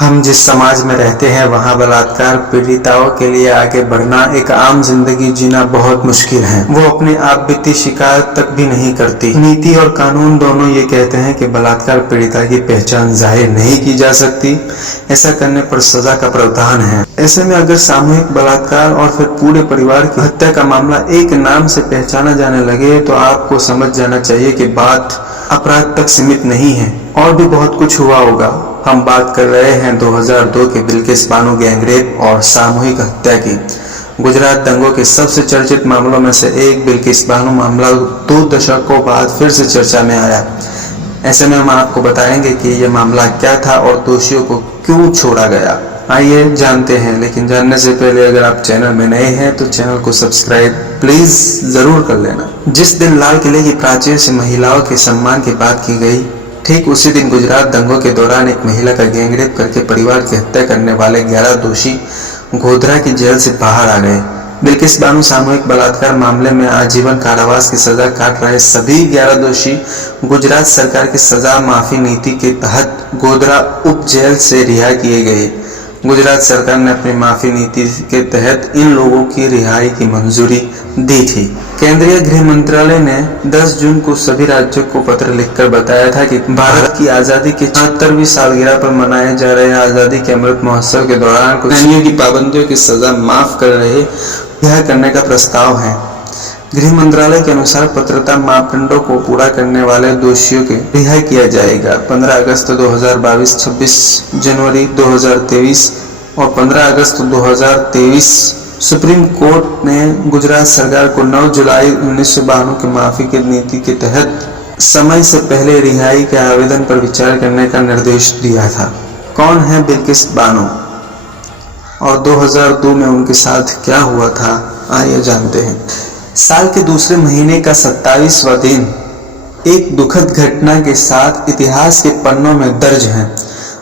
हम जिस समाज में रहते हैं वहाँ बलात्कार पीड़िताओं के लिए आगे बढ़ना, एक आम जिंदगी जीना बहुत मुश्किल है। वो अपनी आप बीती शिकायत तक भी नहीं करती। नीति और कानून दोनों ये कहते हैं कि बलात्कार पीड़िता की पहचान जाहिर नहीं की जा सकती, ऐसा करने पर सजा का प्रावधान है। ऐसे में अगर सामूहिक बलात्कार और फिर पूरे परिवार की हत्या का मामला एक नाम से पहचाना जाने लगे तो आपको समझ जाना चाहिए कि बात अपराध तक सीमित नहीं है, और भी बहुत कुछ हुआ होगा। हम बात कर रहे हैं 2002 के बिल्किस बानो गैंगरेप और सामूहिक हत्या की। गुजरात दंगों के सबसे चर्चित मामलों में से एक बिल्किस बानो मामला 2 दशकों बाद फिर से चर्चा में आया। ऐसे में हम आपको बताएंगे कि यह मामला क्या था और दोषियों को क्यों छोड़ा गया। आइए जानते हैं, लेकिन जानने से पहले अगर आप चैनल में नए हैं तो चैनल को सब्सक्राइब प्लीज जरूर कर लेना। जिस दिन लाल किले की प्राचीर से महिलाओं के सम्मान की बात की गई, ठीक उसी दिन गुजरात दंगों के दौरान एक महिला का गैंगरेप करके परिवार की हत्या करने वाले 11 दोषी गोधरा की जेल से बाहर आ गए। बिल्किस बानो सामूहिक बलात्कार मामले में आजीवन कारावास की सजा काट रहे सभी 11 दोषी गुजरात सरकार की सजा माफी नीति के तहत गोधरा उप जेल से रिहा किए गए। गुजरात सरकार ने अपनी माफी नीति के तहत इन लोगों की रिहाई की मंजूरी दी थी। केंद्रीय गृह मंत्रालय ने 10 जून को सभी राज्यों को पत्र लिखकर बताया था कि भारत की आजादी की 74वीं सालगिरह पर मनाए जा रहे आजादी के अमृत महोत्सव के दौरान कुछ की पाबंदियों की सजा माफ कर रहे रिहा करने का प्रस्ताव है। गृह मंत्रालय के अनुसार पात्रता मापदंडों को पूरा करने वाले दोषियों के रिहा किया जाएगा। 15 अगस्त 2022, 26 जनवरी 2023 और 15 अगस्त 2023 सुप्रीम कोर्ट ने गुजरात सरकार को 9 जुलाई 1992 की माफी की नीति के तहत समय से पहले रिहाई के आवेदन पर विचार करने का निर्देश दिया था। कौन है बिल्किस बानो और 2002 में उनके साथ क्या हुआ था, आइए जानते हैं। साल के दूसरे महीने का 27वां दिन एक दुखद घटना के साथ इतिहास के पन्नों में दर्ज है।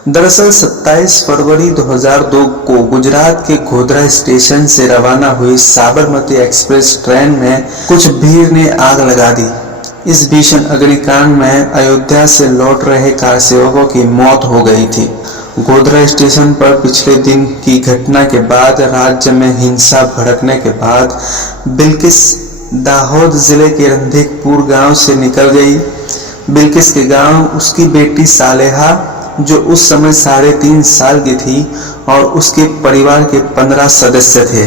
दरअसल 27 फरवरी 2002 को गुजरात के गोधरा स्टेशन से रवाना हुई साबरमती एक्सप्रेस ट्रेन में कुछ भीड़ ने आग लगा दी। इस भीषण अग्निकांड में अयोध्या से लौट रहे कार सेवकों की मौत हो गई थी। गोधरा स्टेशन पर पिछले दिन की घटना के बाद राज्य में हिंसा भड़कने के बाद बिल्किस दाहोद जिले के रंधिकपुर गांव से निकल गई। बिल्किस के गांव उसकी बेटी सालेहा, जो उस समय 3.5 साल की थी, और उसके परिवार के 15 सदस्य थे।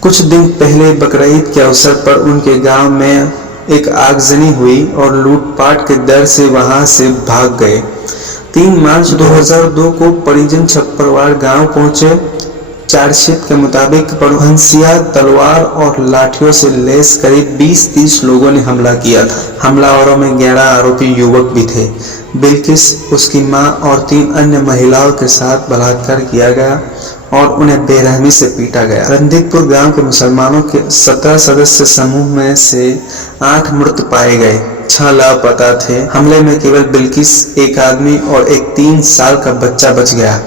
कुछ दिन पहले बकरीद के अवसर पर उनके गांव में एक आगजनी हुई और लूटपाट के डर से वहां से भाग गए। 3 मार्च 2002 को परिजन छप्परवाड़ गांव पहुंचे। चार्जशीट के मुताबिक हंसिया, तलवार और लाठियों से लैस करीब 20-30 लोगों ने हमला किया था। हमलावरों में 11 आरोपी युवक भी थे। बिल्किस, उसकी मां और 3 अन्य महिलाओं के साथ बलात्कार किया गया और उन्हें बेरहमी से पीटा गया। रंधिकपुर गांव के मुसलमानों के 17 सदस्य समूह में से 8 मृत पाए गए, 6 लापता थे। हमले में केवल बिल्किस, एक आदमी और एक 3 साल का बच्चा बच गया।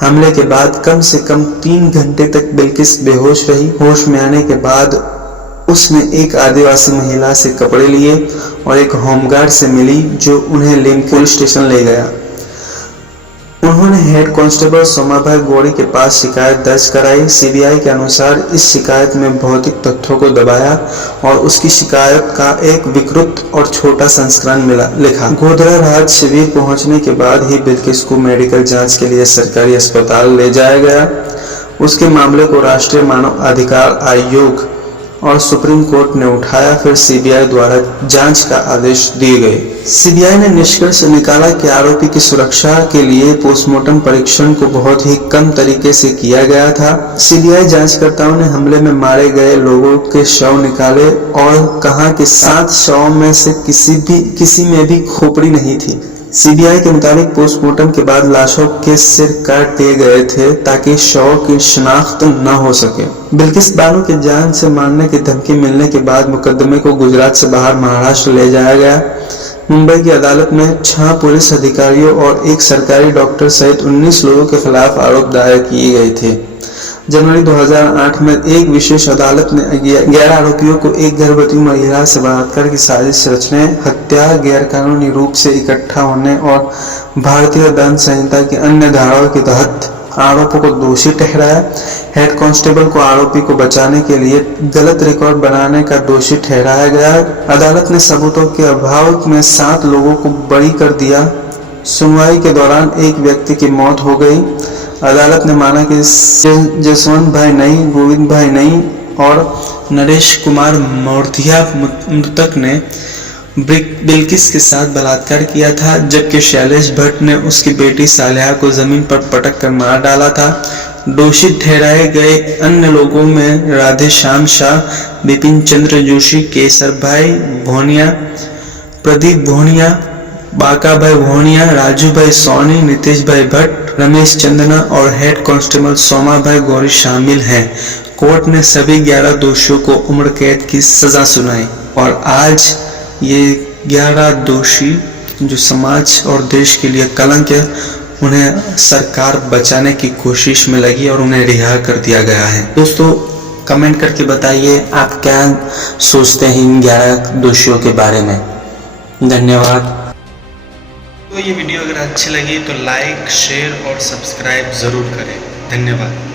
हमले के बाद कम से कम 3 घंटे तक बिल्किस बेहोश रही। होश में आने के बाद उसने एक आदिवासी महिला से कपड़े लिए और एक होमगार्ड से मिली, जो उन्हें लिंक पुलिस स्टेशन ले गया। उन्होंने हेड कांस्टेबल सोमाभाई गौड़ी के पास शिकायत दर्ज कराई। सीबीआई के अनुसार इस शिकायत में भौतिक तथ्यों को दबाया और उसकी शिकायत का एक विकृत और छोटा संस्करण लिखा। गोधरा राहत शिविर पहुंचने के बाद ही बिल्किस को मेडिकल जांच के लिए सरकारी अस्पताल ले जाया गया। उसके मामले को राष्ट्रीय मानव अधिकार आयोग और सुप्रीम कोर्ट ने उठाया। फिर सीबीआई द्वारा जांच का आदेश दिए गए। सीबीआई ने निष्कर्ष निकाला कि आरोपी की सुरक्षा के लिए पोस्टमार्टम परीक्षण को बहुत ही कम तरीके से किया गया था। सीबीआई जांचकर्ताओं ने हमले में मारे गए लोगों के शव निकाले और कहा कि 7 शवों में से किसी में भी खोपड़ी नहीं थी। सीबीआई के मुताबिक पोस्टमार्टम के बाद लाशों के सिर काट दिए गए थे ताकि शवों की शिनाख्त न हो सके। बिल्किस बानो के जान से मारने की धमकी मिलने के बाद मुकदमे को गुजरात से बाहर महाराष्ट्र ले जाया गया। मुंबई की अदालत में 6 पुलिस अधिकारियों और एक सरकारी डॉक्टर सहित 19 लोगों के खिलाफ आरोप दायर किए गए थे। जनवरी 2008 में एक विशेष अदालत ने 11 आरोपियों को एक गर्भवती महिला से बलात्कार की साजिश रचने, हत्या, गैरकानूनी रूप से इकट्ठा होने और भारतीय दंड संहिता की अन्य धाराओं के तहत आरोपों को दोषी ठहराया। हेड कांस्टेबल को आरोपी को बचाने के लिए गलत रिकॉर्ड बनाने का दोषी ठहराया गया। अदालत ने सबूतों के अभाव में 7 लोगों को बरी कर दिया। सुनवाई के दौरान एक व्यक्ति की मौत हो गई। अदालत ने माना कि जसवंत भाई नई, गोविंद भाई नई और नरेश कुमार मौर्थिया मृतक ने बिल्किस के साथ बलात्कार किया था, जबकि शैलेश भट्ट ने उसकी बेटी सालिहा को जमीन पर पटक कर मार डाला था। दोषी ठहराए गए अन्य लोगों में राधे श्याम शाह, बिपिन चंद्र जोशी, केसर भाई भोनिया, प्रदीप भोनिया, बाका भाई भोनिया, राजू भाई सोनी, नीतीश भाई भट्ट, रमेश चंदना और हेड कांस्टेबल सोमा भाई गौरी शामिल हैं। कोर्ट ने सभी 11 दोषियों को उम्र कैद की सजा सुनाई और आज ये 11 दोषी जो समाज और देश के लिए कलंक है, उन्हें सरकार बचाने की कोशिश में लगी और उन्हें रिहा कर दिया गया है। दोस्तों कमेंट करके बताइए आप क्या सोचते हैं इन 11 दोषियों के बारे में। धन्यवाद। तो ये वीडियो अगर अच्छी लगी तो लाइक, शेयर और सब्सक्राइब जरूर करें। धन्यवाद।